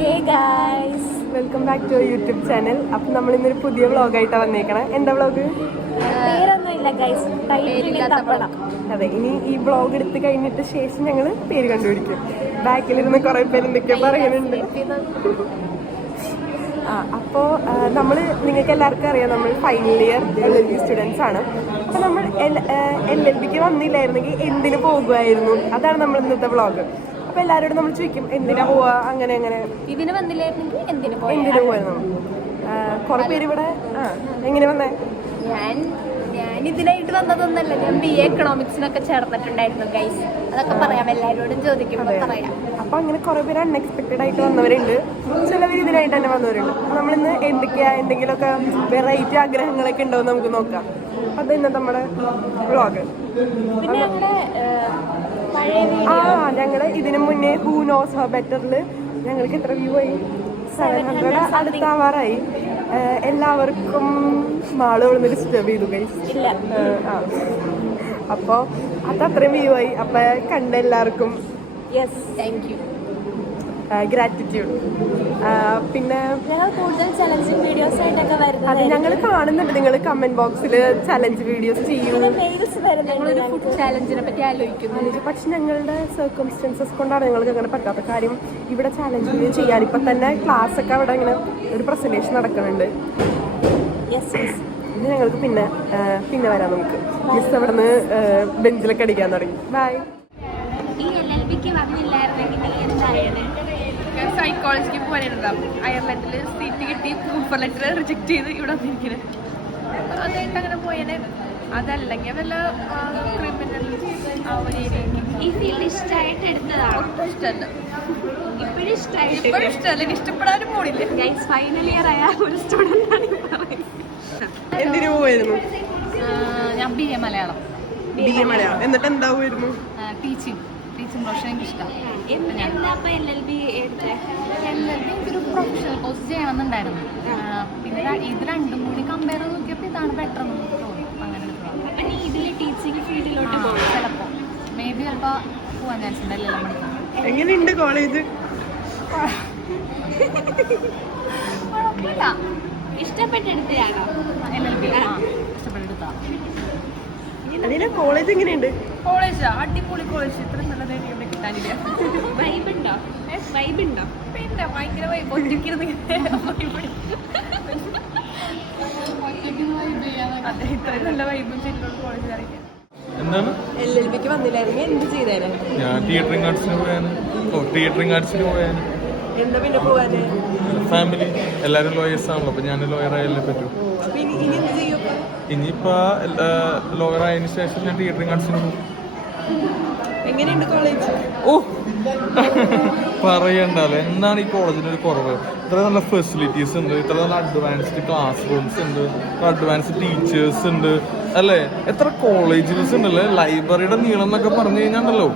Hey guys, welcome back to YouTube channel. അപ്പം നമ്മൾ ഇന്നൊരു പുതിയ വ്ളോഗായിട്ടാണ് വന്നേക്കണേ. എന്താ വ്ളോഗ്? പേരൊന്നുമില്ല ഗൈസ്, അതെ, ഇനി ഈ വ്ളോഗ് എടുത്ത് കഴിഞ്ഞിട്ട് ശേഷം ഞങ്ങൾ പേര് കണ്ടുപിടിക്കും. ബാക്കിലിരുന്ന് കുറെ പേര് എന്തൊക്കെയോ പറയുന്നുണ്ട്. അപ്പോൾ നമ്മൾ നിങ്ങൾക്ക് എല്ലാവർക്കും അറിയാം, നമ്മൾ ഫൈനൽ ഇയർ LLB സ്റ്റുഡൻസ് ആണ്. അപ്പോൾ നമ്മൾ LLBക്ക് വന്നില്ലായിരുന്നെങ്കിൽ എന്തിനു പോകുമായിരുന്നു, അതാണ് നമ്മൾ ഇന്നത്തെ വ്ളോഗ്. അപ്പോൾ എല്ലാവരോടും നമ്മൾ ചോദിക്കും എന്തിനാ പോവാ, അങ്ങനെ അങ്ങനെ ഇതിന് വന്നില്ലായിരുന്നെങ്കിൽ എന്തിനു പോയിരുന്നു. കുറെ പേര് ഇവിടെ എങ്ങനെ വന്നേ? ഞാൻ ഇതിനായിട്ട് വന്നതൊന്നല്ല, ഞാൻ BA എക്കണോമിക്സിനൊക്കെ ചേർന്നിട്ടുണ്ടായിരുന്നു ഗൈസ്. അതൊക്കെ പറയാം, എല്ലാവരോടും ചോദിക്കുമ്പോൾ പറയാം. അപ്പൊ അങ്ങനെ കുറെ പേര് അൺഎക്സ്പെക്ടഡ് ആയിട്ട് വന്നവരുണ്ട്, ചിലവർ ഇതിനായിട്ട് തന്നെ വന്നവരുണ്ട്. നമ്മളിന്ന് എന്തെങ്കിലുമൊക്കെ വെറൈറ്റി ആഗ്രഹങ്ങളൊക്കെ ഉണ്ടോ എന്ന് നമുക്ക് നോക്കാം. അത് ഇന്നത്തെ നമ്മുടെ വ്ളോഗ്. ഞങ്ങള് ഇതിനു മുന്നേ ഹൂ നോസ് ഹർ ബെറ്ററിൽ ഞങ്ങൾക്ക് എത്ര വ്യൂ ആയി? 700 അടുത്താവാറായി. എല്ലാവർക്കും മാളുകൾ ഡിസ്റ്റർബ് ചെയ്തു ഗൈസ്. അപ്പോൾ അത് അത്രയും വ്യൂ ആയി. അപ്പൊ കണ്ട എല്ലാവർക്കും താങ്ക് യു, ഗ്രാറ്റിറ്റ്യൂഡ്. പിന്നെ ഞങ്ങൾ കൂടുതൽ ചലഞ്ചിങ് വീഡിയോസ് ആയിട്ടൊക്കെ വരുന്നത്. അത് ഞങ്ങൾ കാണുന്നുണ്ട്, നിങ്ങൾ കമന്റ് ബോക്സിൽ ചലഞ്ച് വീഡിയോസ് ചെയ്യും. ഞങ്ങളൊരു ഫുഡ് ചാലഞ്ചിനെ പറ്റി ആലോചിക്കുന്നു. പക്ഷെ ഞങ്ങളുടെ സർക്കംസ്റ്റൻസസ് കൊണ്ടാണ് ഞങ്ങൾക്ക് അങ്ങനെ പറ്റാത്ത. കാര്യം ഇവിടെ ചാലഞ്ച് വീഡിയോ ചെയ്യാൻ ഇപ്പം തന്നെ ക്ലാസ് ഒക്കെ അവിടെ ഇങ്ങനെ ഒരു പ്രസന്റേഷൻ നടക്കുന്നുണ്ട്. ഇത് ഞങ്ങൾക്ക് പിന്നെ വരാം. നമുക്ക് മിസ് അവിടെ നിന്ന് ബെഞ്ചിലൊക്കെ അടിക്കാൻ തുടങ്ങി. ബൈ. ഞാൻ സൈക്കോളജിക്ക് പോകാനിരുന്നതാ. അയർലൻഡിൽ സീറ്റ് കിട്ടി, ഓഫർ ലെറ്റർ റിജക്ട് ചെയ്ത് ഇവിടെ വന്നിരിക്കുന്നത്. അതായിട്ട് അങ്ങനെ പോയേനെ. അതല്ലെങ്കിൽ വല്ല ക്രിമിനൽ ആ ഒരു ഏരിയയ്ക്ക് ഈ ഫീൽഡ് ഇഷ്ടമായിട്ട് എടുത്തതാണ്. ഒട്ടും ഇഷ്ടമല്ല. ഇപ്പോഴും ഇഷ്ടമല്ല, ഇഷ്ടപ്പെടാനും പോണില്ല. ഗൈസ്, ഫൈനൽ ഇയർ ആയ ഒരു സ്റ്റുഡൻ്റ് ആണ് പറയുന്നത്. എന്തിനു പോവായിരുന്നു? ഞാൻ BA മലയാളം. BA മലയാളം. എന്നിട്ട് എന്താവുമായിരുന്നു? ടീച്ചിങ് പ്രൊഫഷൻ എനിക്ക് ഇഷ്ടമാണ്. LLB എനിക്കൊരു പ്രൊഫഷണൽ കോഴ്സ് ചെയ്യണമെന്നുണ്ടായിരുന്നു. പിന്നെ ഇത് രണ്ടും കൂടി കമ്പയർ ചെയ്ത് നോക്കിയപ്പോൾ ഇതാണ് ബെറ്റർ എന്ന് തോന്നി. അങ്ങനെ അപ്പം ഇതിൽ ടീച്ചിങ് ഫീൽഡിലോട്ട് പോകും. ചിലപ്പോൾ പോകാൻ ചാൻസ് ഉണ്ട്. എല്ലാം പഠിക്കാം. എങ്ങനെയുണ്ട് കോളേജ്? കുഴപ്പമില്ല. ഇഷ്ടപ്പെട്ടെടുത്തതാണോ? LLB ഇഷ്ടപ്പെട്ടെടുത്താ. അതിന് കോളേജ് എങ്ങനെയുണ്ട്? കോളേജ് അടിപൊളി കോളേജ്. ഇത്ര നല്ലതായിട്ട് ഇവിടെ കിട്ടാനില്ല. വൈബുണ്ടോ? പിന്നെ ഭയങ്കര വൈബ്. ഒറ്റയ്ക്കിരുന്ന് അതെ, ഇത്രയും നല്ല വൈബും ശരിയുള്ള കോളേജ് അറിയാം. എന്താണ് LLBക്ക് വന്നില്ലായിരുന്നെങ്കിൽ എന്ത് ചെയ്തേനെ? ഞാൻ തിയേറ്ററിംഗ് ആർട്സിന് പോയാന്. എന്താ പിന്നെ പോവാന്? ഫാമിലി എല്ലാവരും ലോയേഴ്സ് ആണല്ലോ, അപ്പൊ ഞാൻ ലോയർ ആയാലേ പറ്റൂ. ഇനി എന്ത് ചെയ്യും? ഇനിയിപ്പോ ലോയർ ആയതിനു ശേഷം ഞാൻ തിയേറ്ററിംഗ് ആർട്സിന് പോകും. എങ്ങനെയുണ്ട് കോളേജ്? ഓ പറയണ്ടല്ലോ, എന്താണ് ഈ കോളേജിന് ഒരു കുറവ്? ഇത്ര നല്ല ഫെസിലിറ്റീസ് ഉണ്ട്, ഇത്ര നല്ല അഡ്വാൻസ്ഡ് ക്ലാസ് റൂംസ് ഉണ്ട്, അഡ്വാൻസ്ഡ് ടീച്ചേഴ്സ് ഉണ്ട്, അല്ലേ? എത്ര കോളേജസ് ഉണ്ടല്ലേ? ലൈബ്രറിയുടെ നീളം എന്നൊക്കെ പറഞ്ഞു കഴിഞ്ഞാണ്ടല്ലോ.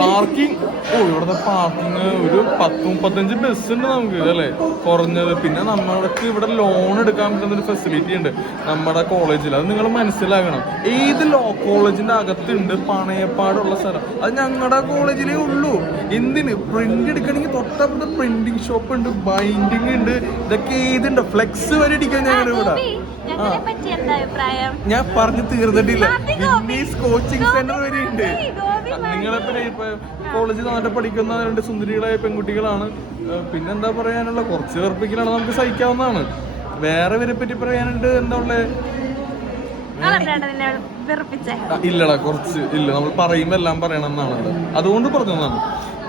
പാർക്കിംഗ്, ഇവിടുത്തെ പാർക്കിങ് ഒരു 10-35 ബസ് ഉണ്ട് നമുക്ക്, അല്ലേ? കുറഞ്ഞത്. പിന്നെ നമ്മൾക്ക് ഇവിടെ ലോൺ എടുക്കാൻ പറ്റുന്ന ഒരു ഫെസിലിറ്റി ഉണ്ട് നമ്മുടെ കോളേജിൽ. അത് നിങ്ങൾ മനസ്സിലാക്കണം. ഏത് ലോ കോളേജിന്റെ അകത്തുണ്ട് പണയപ്പാടുള്ള സ്ഥലം, അത് ഞങ്ങളുടെ കോളേജിലേ ഉള്ളൂ. എന്തിന്? പ്രിന്റ് എടുക്കണമെങ്കിൽ തൊട്ടപ്പുറത്ത് പ്രിന്റിംഗ് ഷോപ്പ് ഉണ്ട്, ബൈൻഡിങ് ഉണ്ട്, ഇതൊക്കെ ഏതുണ്ട്, ഫ്ലെക്സ് വരെ അടിക്കാൻ ഞങ്ങളുടെ ഇവിടെ. ഞാൻ പറഞ്ഞു തീർന്നിട്ടില്ല. വിന്നീസ് കോച്ചിങ് സെന്റർ വരെ ഉണ്ട്. നിങ്ങളെപ്പോ ഇപ്പൊ കോളേജിൽ നന്നായിട്ട് പഠിക്കുന്ന 2 സുന്ദരികളായ പെൺകുട്ടികളാണ്. പിന്നെന്താ പറയാനുള്ള, കുറച്ച് വെറുപ്പിക്കലാണ്, നമുക്ക് സഹിക്കാവുന്നതാണ്. വേറെ ഇവരെ പറ്റി പറയാനുണ്ട്. എന്താ ഉള്ളേ? ഇല്ലടാ, കുറച്ച് ഇല്ല. നമ്മൾ പറയുമ്പോ എല്ലാം പറയണം എന്നാണ്, അതുകൊണ്ട് പറഞ്ഞതാണ്.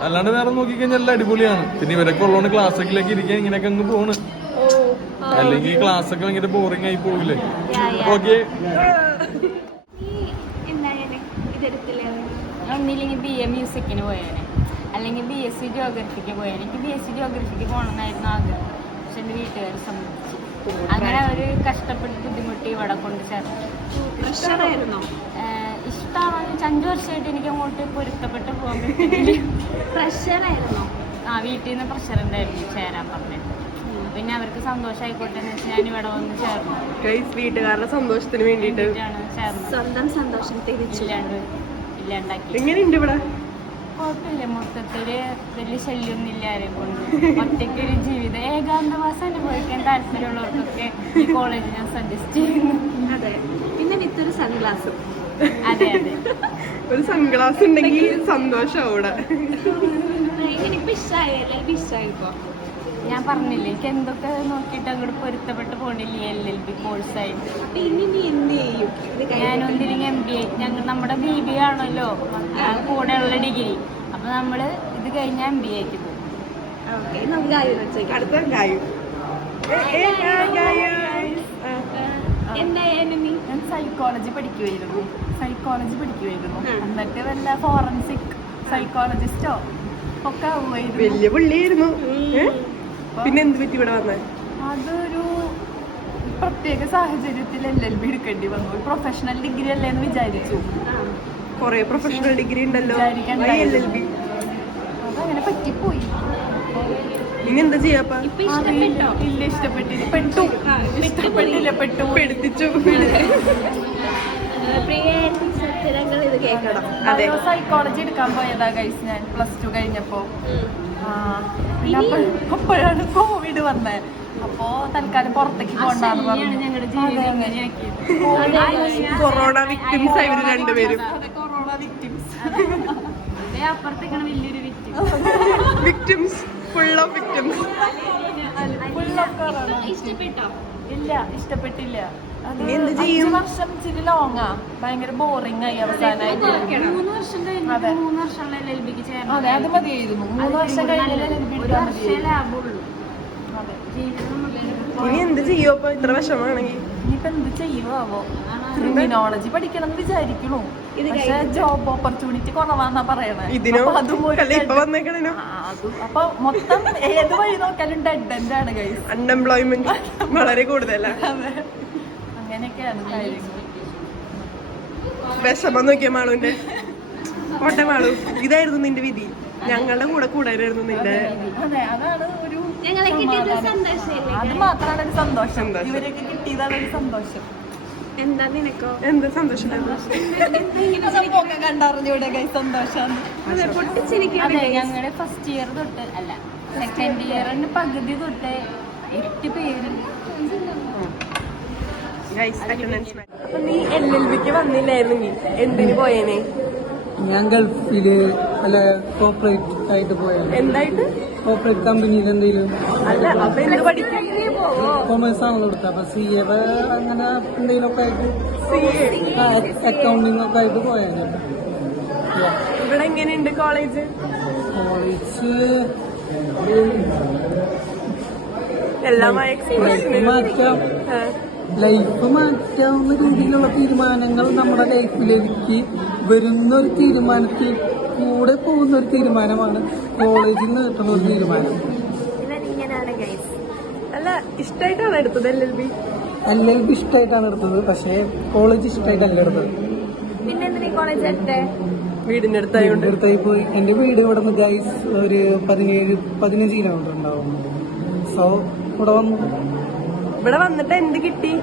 അല്ലാണ്ട് വേറെ നോക്കിക്കഴിഞ്ഞാൽ എല്ലാം അടിപൊളിയാണ്. പിന്നെ ഇവരൊക്കെ ഉള്ളതുകൊണ്ട് ക്ലാസ്സൊക്കെ ഇരിക്കാൻ ഇങ്ങനെയൊക്കെ അങ്ങ് പോണ്. അല്ലെങ്കിൽ ക്ലാസ് ഒക്കെ ഭയങ്കര ബോറിംഗ് ആയി പോകില്ലേ? ഓക്കെ. ഒന്നില്ലെങ്കിൽ BA മ്യൂസിക്കിന് പോയേനെ, അല്ലെങ്കിൽ BSc ജിയോഗ്രഫിക്ക് പോയേനെ. എനിക്ക് BSc ജിയോഗ്രഫിക്ക് പോകണമെന്നായിരുന്നു ആഗ്രഹം. പക്ഷെ എൻ്റെ വീട്ടുകാർ സമ്മതിച്ചു. അങ്ങനെ അവർ കഷ്ടപ്പെട്ട് ബുദ്ധിമുട്ടി ഇവിടെ കൊണ്ട് ചേർന്നു. പ്രഷറായിരുന്നോ? ഇഷ്ടമാണെന്ന് 5 വർഷമായിട്ട് എനിക്ക് അങ്ങോട്ട് പൊരുത്തപ്പെട്ട് പോകാൻ പറ്റില്ല. പ്രഷറായിരുന്നോ? വീട്ടിൽ നിന്ന് പ്രഷർ ഉണ്ടായിരുന്നു ചേരാൻ പറഞ്ഞിട്ട്. പിന്നെ അവർക്ക് സന്തോഷമായിക്കോട്ടെ എന്ന് വെച്ചാൽ ഞാൻ ഇവിടെ വന്ന് ചേർന്നു. വീട്ടുകാരുടെ സന്തോഷത്തിന് വേണ്ടിയിട്ടാണ് ചേർന്നു. സ്വന്തം സന്തോഷം തിരിച്ചില്ലാണ്ട് ഇല്ലാണ്ടാക്കി. എങ്ങനെയുണ്ട് ഇവിടെ? കുഴപ്പമില്ല, മൊത്തത്തില് വലിയ ശല്യമൊന്നുമില്ല ആരെ കൊണ്ട്. ഒറ്റയ്ക്കൊരു ജീവിതം ഏകാന്തവാസം അനുഭവിക്കാൻ താല്പര്യമുള്ളവർക്കൊക്കെ ഈ കോളേജ് ഞാൻ സജസ്റ്റ് ചെയ്യുന്നു. അതെ, പിന്നെ വിത്തൊരു സൺഗ്ലാസും. അതെ അതെ, ഒരു സൺഗ്ലാസ് ഉണ്ടെങ്കിൽ സന്തോഷം അവിടെ. എനിക്കിപ്പോ ഇഷ്ടമായി, എല്ലാവർക്കും ഇഷ്ടമായിപ്പോ. ഞാൻ പറഞ്ഞില്ലേ എനിക്ക് എന്തൊക്കെ നോക്കിയിട്ട് അങ്ങോട്ട് പൊരുത്തപ്പെട്ട് പോണില്ലേ LLB കോഴ്സായിട്ട്. അപ്പൊ ഇനി നീ എന്ത് ചെയ്യും? ഞാനൊന്നില്ലെങ്കിൽ MBA, നമ്മുടെ BBA ആണല്ലോ കൂടെയുള്ള ഡിഗ്രി. അപ്പൊ നമ്മള് ഇത് കഴിഞ്ഞാൽ MBAക്ക് പോകും. ഓക്കെ, നമുക്ക് കാര്യം വെച്ചേക്കാം. അടുത്ത ഗായു. എന്തായാലും നീ ഞാൻ സൈക്കോളജി പഠിക്കുമായിരുന്നു. എന്നിട്ട് വല്ല ഫോറൻസിക് സൈക്കോളജിസ്റ്റോ ഒക്കെ ആവുമായിരുന്നു. വലിയ പുള്ളിയായിരുന്നു. പിന്നെ എന്ത് പറ്റി ഇവിടെ വന്നേ? അതൊരു പ്രത്യേക സാഹചര്യത്തിൽ LLB എടുക്കേണ്ടി വന്നു. പ്രൊഫഷണൽ ഡിഗ്രി അല്ലേന്ന് വിചാരിച്ചു. കൊറേ പ്രൊഫഷണൽ ഡിഗ്രി ഉണ്ടല്ലോ. LLB അതങ്ങനെ പറ്റിപ്പോയി. ഇനി എന്താ ചെയ്യാപ്പ? ഇപ്പൊ ഇഷ്ടപ്പെട്ടോ? ഇല്ല, ഇഷ്ടപ്പെട്ടില്ല. ഇഷ്ടപ്പെട്ടില്ല, പെട്ടു. എടുത്തിച്ചു. സത്യങ്ങൾ ഇത് കേൾക്കണം. അതെ, സൈക്കോളജി എടുക്കാൻ പോയതാ ഗൈസ് ഞാൻ +2 കഴിഞ്ഞപ്പോ. അപ്പോഴാണ് കോവിഡ് വന്നത്. അപ്പോ തൽക്കാലം പുറത്തേക്ക് പോകണ്ടെന്ന് പറഞ്ഞു. ഞങ്ങളുടെ ജീവിതം എങ്ങനെയാക്കിയത്. കൊറോണ വിക്ടിംസ് ആയി ഇവര് രണ്ടുപേരും. Corona victims. അപ്പുറത്തേക്കാണ് വലിയൊരു വിക്ടിംസ്, ഫുൾ ഓഫ് വിക്ടിംസ്. ഇഷ്ടപ്പെട്ടോ? ഇല്ല, ഇഷ്ടപ്പെട്ടില്ല. ഇനി എന്ത് ചെയ്യും? 5 വർഷം ഇച്ചിരി ലോങ്ങാ, ഭയങ്കര ബോറിംഗ് ആയി അവസാനമായിട്ട്. 3 വർഷം കഴിഞ്ഞു. അതെ. 3 വർഷമുള്ള LLBക്ക് ചേരണം. അതെ, അത് മതിയായിരുന്നു. 3 വർഷം കഴിഞ്ഞാൽ ഒരു വർഷമേ ലാഭമുള്ളൂ. ഇനി എന്ത് ചെയ്യോ അപ്പൊ ഇത്ര വിഷമാണെങ്കിൽ? ഇനിയിപ്പോ എന്ത് ചെയ്യുവോ? ക്രിമിനോളജി പഠിക്കണം എന്ന് വിചാരിക്കണു. പക്ഷെ ജോബ് ഓപ്പർച്യൂണിറ്റി കുറവാന്നാ പറയണേ. ഇതിനോ അതും ഇപ്പൊ വന്നേക്കണോ? അപ്പൊ മൊത്തം ഏത് വഴി നോക്കിയാലും ഡെഡ് എൻഡ് ആണ് ഗൈസ്. അൺഎംപ്ലോയ്മെന്റ് വളരെ കൂടുതലാ. അങ്ങനെയൊക്കെയാണ് കാര്യങ്ങൾ. വിഷമം നോക്കിയ മാളുവിന്റെ ഓട്ടെ മാളു, ഇതായിരുന്നു നിന്റെ വിധി. ഞങ്ങളുടെ കൂടെ കൂടായിരുന്നു നിന്റെ. അതെ, അതാണ് ഒരു ഞങ്ങളെ കിട്ടിയത് സന്തോഷമല്ലേ? അത് മാത്രമാണ് ഒരു സന്തോഷം. ഇവരൊക്കെ കിട്ടിയതാണ് ഒരു സന്തോഷം. എന്താ നിനക്കോ? എന്ത് സന്തോഷം? കണ്ടറിഞ്ഞൂടെ ഗൈസ് സന്തോഷം. പൊട്ടിച്ചിരിക്കുകയാണ്. അതെ, ഞങ്ങളുടെ ഫസ്റ്റ് ഇയർ തൊട്ട് അല്ല സെക്കൻഡ് ഇയറിന്റെ പകുതി തൊട്ട് 8 പേര്. അപ്പൊ നീ LLBക്ക് വന്നില്ലായിരുന്നെങ്കിൽ എന്തിനു പോയേനെ? ഞാൻ ഗൾഫില് അല്ല കോർപ്പറേറ്റ് ആയിട്ട് പോയാണ്. എന്തായിട്ട്? കോർപ്പറേറ്റ് കമ്പനിയിൽ എന്തെങ്കിലും അല്ല, അപ്പൊ എന്ത് പഠിക്കാൻ കൊമേഴ്സ് ആണല്ലോ എടുത്തത്. അപ്പൊ CA അങ്ങനെ എന്തെങ്കിലും ഒക്കെ ആയിട്ട് CA അക്കൗണ്ടിങ് ഒക്കെ ആയിട്ട് പോയാണ്. ഇവിടെ എങ്ങനെയുണ്ട് കോളേജ്? കോളേജ് എല്ലാമായ എക്സ്പീരിയൻസ് മാറ്റാം, ലൈഫ് മാറ്റാവുന്ന രീതിയിലുള്ള തീരുമാനങ്ങൾ നമ്മുടെ ലൈഫിലേക്ക് വരുന്ന ഒരു തീരുമാനത്തിൽ കൂടെ പോകുന്ന ഒരു തീരുമാനമാണ് കോളേജിൽ നിന്ന് കിട്ടുന്ന ഒരു തീരുമാനം. അല്ല, ഇഷ്ടായിട്ടാണ് എടുത്തത് LLB? LLB ഇഷ്ടമായിട്ടാണ് എടുത്തത്, പക്ഷേ കോളേജ് ഇഷ്ടമായിട്ടല്ല എടുത്തത്. പിന്നെ എന്തിനാ കോളേജ് എടുത്തേ? വീടിന്റെ അടുത്തായോണ്ട്. അടുത്തായി പോയി. എന്റെ വീട് ഇവിടെ നിന്ന് ഗൈസ് ഒരു 15 കിലോമീറ്റർ ഉണ്ടാവും. സോ ഇവിടെ വന്നു. ഇവിടെ വന്നിട്ട് എന്ത് കിട്ടി?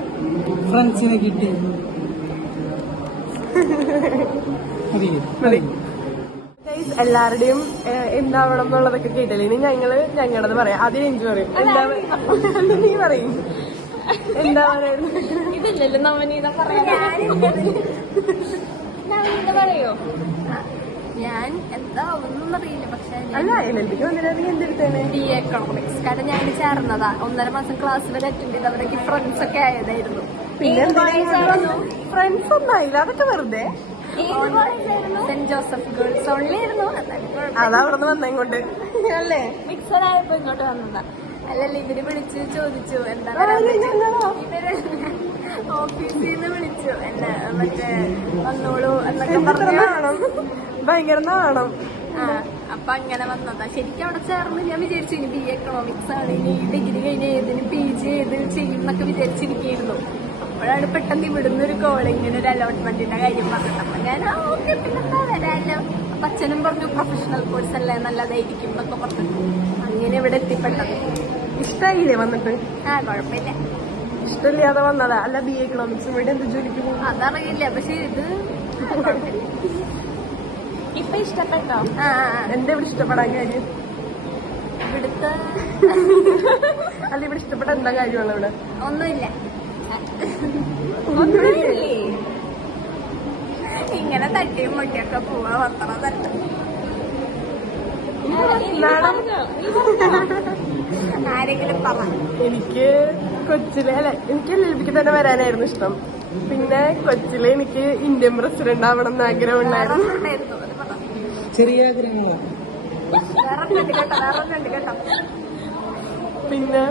ഫ്രണ്ട്സിനെ കിട്ടി. മതി. എല്ലാവരുടെയും എന്താവണം എന്നുള്ളതൊക്കെ കേട്ടില്ലേ? ഇനി ഞങ്ങളത് പറയാം. ആദ്യം എനിക്ക് പറയും. എന്താ നീ പറയും? എന്താ പറയുന്നത്? ഇതില്ലല്ലോ നവനീത പറയോ? ഞാൻ എന്താ ഒന്നും അറിയില്ല. പക്ഷെ അല്ല, LLBക്ക് വന്നിട്ടാണെങ്കിൽ എന്തെടുത്തേനെ? BA economics. കാരണം ഞാൻ ചേർന്നതാ. 1.5 മാസം ക്ലാസ് വരെ അറ്റൻഡ് ചെയ്ത് അവിടേക്ക് ഫ്രണ്ട്സ് ഒക്കെ ആയതായിരുന്നു. പിന്നെ ഫ്രണ്ട്സ് ഒന്നും ആയില്ല, അതൊക്കെ വെറുതെ. സെന്റ് ജോസഫ് ഗേൾസ് ഓൺലി ആയിരുന്നു. അതാ അവിടെ നിന്ന് വന്നേ കൊണ്ട് അല്ലേ? മിക്സഡ് ആയപ്പോ ഇങ്ങോട്ട് വന്നതാ. അല്ലല്ല, ഇവര് വിളിച്ച് ചോദിച്ചു എന്താ ഇവര് ഓഫീസിൽ നിന്ന് വിളിച്ചു എന്നെ, മറ്റേ വന്നോളൂ എന്നൊക്കെ പറഞ്ഞു. ഭയങ്കര നാണം. അപ്പൊ അങ്ങനെ വന്നതാ. ശരിക്കും അവിടെ ചേർന്ന് ഞാൻ വിചാരിച്ചു ഇനി BA എക്കണോമിക്സ് ആണ്, ഇനി ഡിഗ്രി കഴിഞ്ഞ ഏതിന് PG ഏത് ചെയ്യും എന്നൊക്കെ വിചാരിച്ചിരിക്കുന്നു. അപ്പോഴാണ് പെട്ടെന്ന് ഇവിടുന്ന് ഒരു കോളിങ്ങിന് ഒരു അലോട്ട്മെന്റിന്റെ കാര്യം പറഞ്ഞത്. അപ്പൊ ഞാൻ ഓക്കെ പിന്നെ വരാല്ലോ. അപ്പൊ അച്ഛനും പറഞ്ഞു പ്രൊഫഷണൽ കോഴ്സ് അല്ലേ, നല്ലതായിരിക്കും എന്നൊക്കെ പറഞ്ഞു. അങ്ങനെ ഇവിടെ എത്തിപ്പെട്ടത്. ഇഷ്ടായില്ലേ വന്നിട്ട്? കുഴപ്പമില്ല. ഇഷ്ടമില്ലാതെ വന്നതാ? അല്ല, BA എക്കണോമിക്സ് ഇവിടെ എന്ത് ജോലിക്ക് പോകും? അതറിയില്ല, പക്ഷെ ഇത് ഇപ്പൊ ഇഷ്ടപ്പെട്ടോ? എന്താ ഇവിടെ ഇഷ്ടപ്പെടാൻ കാര്യം? ഇവിടുത്തെ അല്ല ഇവിടെ ഇഷ്ടപ്പെട്ട എന്താ കാര്യമാണ് ഇവിടെ? ഒന്നുമില്ല. ഒന്നുമില്ലേ? ഇങ്ങനെ തട്ടിയും മുട്ടിയൊക്കെ പോവാ പത്ര തട്ടും. ആരെങ്കിലും പറ. എനിക്ക് കൊച്ചിലെ അല്ല എനിക്ക് LLBക്ക് തന്നെ വരാനായിരുന്നു ഇഷ്ടം. പിന്നെ കൊച്ചിലെ എനിക്ക് ഇന്ത്യൻ പ്രസിഡന്റ് ആവണം എന്ന് ആഗ്രഹം ഉണ്ടായിരുന്നു. ചെറിയ ആഗ്രഹങ്ങളാണ്. പിന്നെ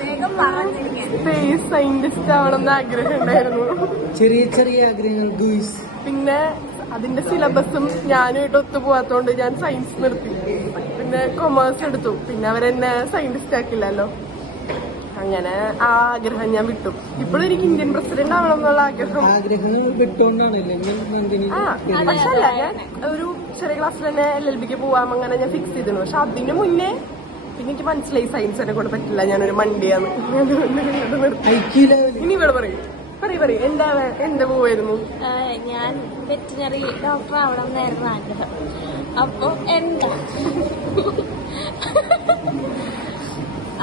വേഗം പറഞ്ഞിരിക്കാൻ. സ്പേസ് സയന്റിസ്റ്റ് ആവണം എന്ന് ആഗ്രഹം ഉണ്ടായിരുന്നു. ചെറിയ ചെറിയ ആഗ്രഹങ്ങൾ ഗുയിസ്. പിന്നെ അതിന്റെ സിലബസും ഞാനുമായിട്ട് ഒത്തുപോകാത്തോണ്ട് ഞാൻ സയൻസ് നിർത്തി. പിന്നെ കൊമേഴ്സ് എടുത്തു. പിന്നെ അവരെന്നെ സയന്റിസ്റ്റ് ആക്കില്ലല്ലോ. അങ്ങനെ ആ ആഗ്രഹം ഞാൻ വിട്ടു. ഇപ്പോഴും എനിക്ക് ഇന്ത്യൻ പ്രസിഡന്റ് ആവണം എന്നുള്ള ആഗ്രഹം. ആഗ്രഹങ്ങൾ വിട്ടോണ്ടാണല്ലേ നന്ദിനി? പക്ഷെ അല്ല, ഞാൻ ഒരു ചെറിയ ക്ലാസ്സിൽ തന്നെ LLBക്ക് പോവാം അങ്ങനെ ഞാൻ ഫിക്സ് ചെയ്തിരുന്നു. പക്ഷെ അതിന് മുന്നേ പിന്നെ എനിക്ക് മനസ്സിലായി സയൻസ് എന്നെ കൊണ്ട് പറ്റില്ല, ഞാനൊരു മണ്ടിയാണ്. ഇനി ഇവിടെ പറയും എന്താ പോവായിരുന്നു? ഞാൻ വെറ്റിനറി ഡോക്ടർ ആവണം എന്നായിരുന്നു ആഗ്രഹം. അപ്പൊ എന്താ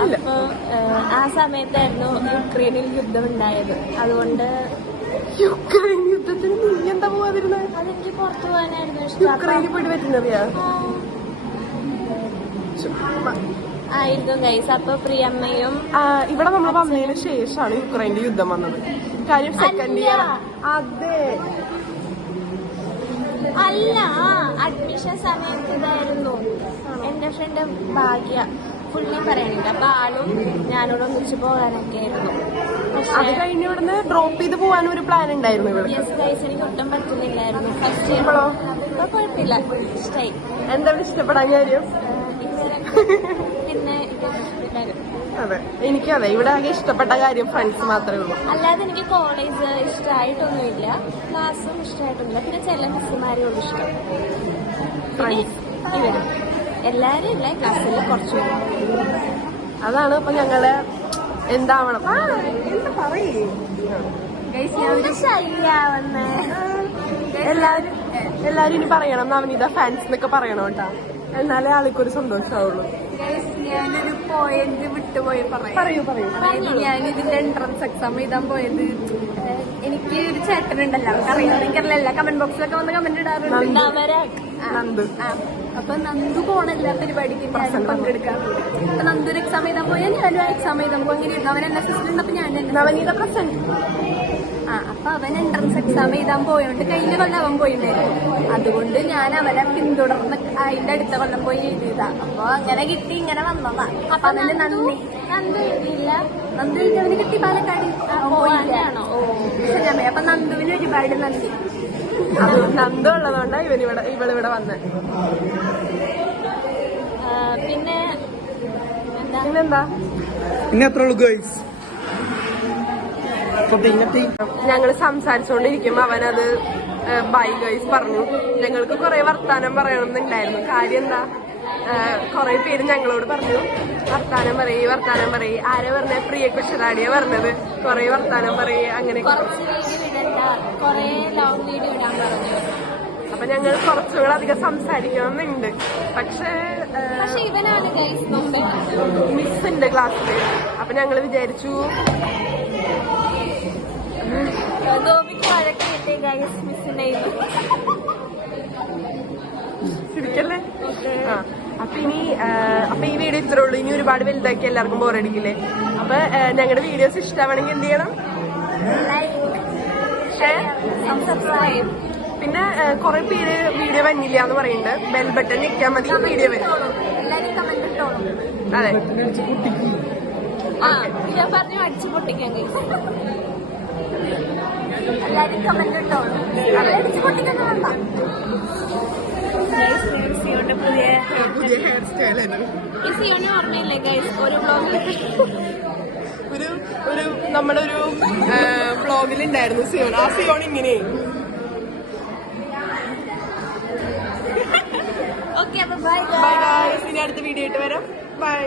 അപ്പൊ ആ സമയത്തായിരുന്നു യുക്രൈനിൽ യുദ്ധം ഉണ്ടായത്. അതുകൊണ്ട് യുക്രൈൻ യുദ്ധത്തിന് നീ എന്താ പോവാതിരുന്നത്? അതെനിക്ക് പുറത്തു പോകാനായിരുന്നു ഇഷ്ടം. യുക്രൈനിൽ പോയിട്ട് വെറ്റിനറിയാ ആയിരുന്നു ഗൈസ്. അപ്പൊ പ്രിയമ്മയും ഇവിടെ നമ്മൾ വന്നതിന് ശേഷമാണ് യുക്രൈന്റെ യുദ്ധം വന്നത്. കാര്യം സെക്കൻഡ് ഇയർ. അതെ അല്ല, അഡ്മിഷൻ സമയത്ത് ഇതായിരുന്നു. എന്റെ ഫ്രണ്ട് ഭാഗ്യ ഫുള്ളി പറയണില്ല. അപ്പൊ ആളും ഞാനോട് ഒന്നിച്ചു പോകാനൊക്കെ ആയിരുന്നു. അത് കഴിഞ്ഞ് ഇവിടുന്ന് ഡ്രോപ്പ് ചെയ്ത് പോകാനും ഒരു പ്ലാൻ ഉണ്ടായിരുന്നു ഇവിടെ. യെസ് ഗൈസ്, എനിക്ക് ഒട്ടും പറ്റുന്നില്ലായിരുന്നു ഫസ്റ്റ് ഇയർ. ഇപ്പൊ കുഴപ്പമില്ല, ഇഷ്ടായി. എന്താ ഇഷ്ടപ്പെടാൻ കാര്യം? പിന്നെ അതെ എനിക്കും അതെ. ഇവിടെ ആകെ ഇഷ്ടപ്പെട്ട കാര്യം ഫ്രണ്ട്സ് മാത്രമേ ഉള്ളൂ. അല്ലാതെ എനിക്ക് കോളേജ് ഇഷ്ടമായിട്ടൊന്നുമില്ല, ക്ലാസ്സും ഇഷ്ടമായിട്ടൊന്നുമില്ല. പിന്നെ ചില മിസ്സുമാരെ ഉള്ളു ഇഷ്ടം. ഇവരും എല്ലാരും ഇല്ല, ക്ലാസ്സിൽ കുറച്ചു പേര്. അതാണ് ഇപ്പൊ ഞങ്ങള് എന്താവണം എന്താ പറയേ എല്ലാരും ഇനി പറയണം നവനീത ഫാൻസ് എന്നൊക്കെ പറയണം കേട്ടാ. എന്നാലേ ആൾക്കൊരു സന്തോഷമാവുള്ളൂ. ഞാനൊരു പോയിന്റ് വിട്ടുപോയി പറയൂ. ഞാൻ ഇതിന്റെ എൻട്രൻസ് എക്സാം എഴുതാൻ പോയത്, എനിക്ക് ഒരു ചേട്ടനുണ്ടല്ലോ, അറിയാറില്ല, കമന്റ് ബോക്സിലൊക്കെ വന്ന് കമന്റ് ഇടാറുണ്ട്. നന്ദു. അപ്പൊ നന്ദു പോണ എല്ലാ പരിപാടിക്കും ഞാൻ പങ്കെടുക്കാറുണ്ട്. അപ്പൊ നന്ദു എക്സാം എഴുതാൻ പോയാൽ ഞാനും എക്സാം എഴുതാൻ പോകും. അങ്ങനെ അവൻ NSS അപ്പൊ ഞാൻ നവനീത പ്രസന്റ്. അപ്പൊ അവൻ എൻട്രൻസ് എക്സാം എഴുതാൻ പോയോണ്ട് കഴിഞ്ഞ കൊല്ലം അവൻ പോയിട്ടുണ്ടായിരുന്നു. അതുകൊണ്ട് ഞാൻ അവനെ പിന്തുടർന്ന് അതിന്റെ അടുത്ത കൊല്ലം പോയി എഴുതിയതാ. അപ്പൊ അങ്ങനെ കിട്ടി, ഇങ്ങനെ വന്നതാ. അപ്പൊ അതിന്റെ നന്ദി. നന്ദു അവന് കിട്ടി പാലക്കാട്. അപ്പൊ നന്ദുവിന് ഒരുപാട് നന്ദി. നന്ദു ഉള്ളതുകൊണ്ടാ ഇവളിവിടെ വന്നത്. പിന്നെന്താ പിന്നെ എത്ര ഉള്ളു ഗൈസ്? ഞങ്ങള് സംസാരിച്ചോണ്ടിരിക്കുമ്പോ അവനത് ബൈ ഗൈസ് പറഞ്ഞു. ഞങ്ങൾക്ക് കുറെ വർത്താനം പറയണമെന്നുണ്ടായിരുന്നു. കാര്യം എന്താ, കുറെ പേര് ഞങ്ങളോട് പറഞ്ഞു വർത്താനം പറയ്. ആരെ പറഞ്ഞ പ്രിയ കുശലാടിയ പറഞ്ഞത് കുറെ വർത്താനം പറയ് അങ്ങനെ. അപ്പൊ ഞങ്ങൾ കുറച്ചുകൂടെ അധികം സംസാരിക്കണമെന്നുണ്ട്. പക്ഷെ മിസ് ഉണ്ട് ക്ലാസ്സില്. അപ്പൊ ഞങ്ങള് വിചാരിച്ചു ശരിക്കല്ലേ. അപ്പൊ ഈ വീഡിയോ ഇത്രേ ഉള്ളൂ. ഇനി ഒരുപാട് വലുതാക്കി എല്ലാവർക്കും ബോറടിക്കില്ലേ. അപ്പൊ ഞങ്ങളുടെ വീഡിയോസ് ഇഷ്ടമാണെങ്കിൽ എന്ത് ചെയ്യണം? സബ്സ്ക്രൈബ്. പിന്നെ കുറെ പേര് വീഡിയോ വന്നില്ല എന്ന് പറയുന്നുണ്ട്. ബെൽ ബട്ടൺ ഞെക്കിയാൽ മതി, വീഡിയോ വരും. എല്ലാരും കമന്റ് ഇട്ടോളൂ. അതെ പറഞ്ഞു അടിച്ചു പൊട്ടിക്കാൻ. എല്ലാരും കമന്റ് ഇട്ടോളൂ. അടിച്ചു പൊട്ടിക്കാൻ വേണ്ട. പുതിയ ഹെയർ സ്റ്റൈൽ ഈ സിയോനെ ഓർമ്മയില്ലേ ഗൈസ്? ഒരു ബ്ലോഗിൽ ഒരു നമ്മുടെ ഒരു ബ്ലോഗിലുണ്ടായിരുന്നു സിയോൺ. ആ സിയോൺ ഇങ്ങനെ. Okay, bye bye guys. ഇനി അടുത്ത വീഡിയോ ആയിട്ട് വരാം. ബൈ.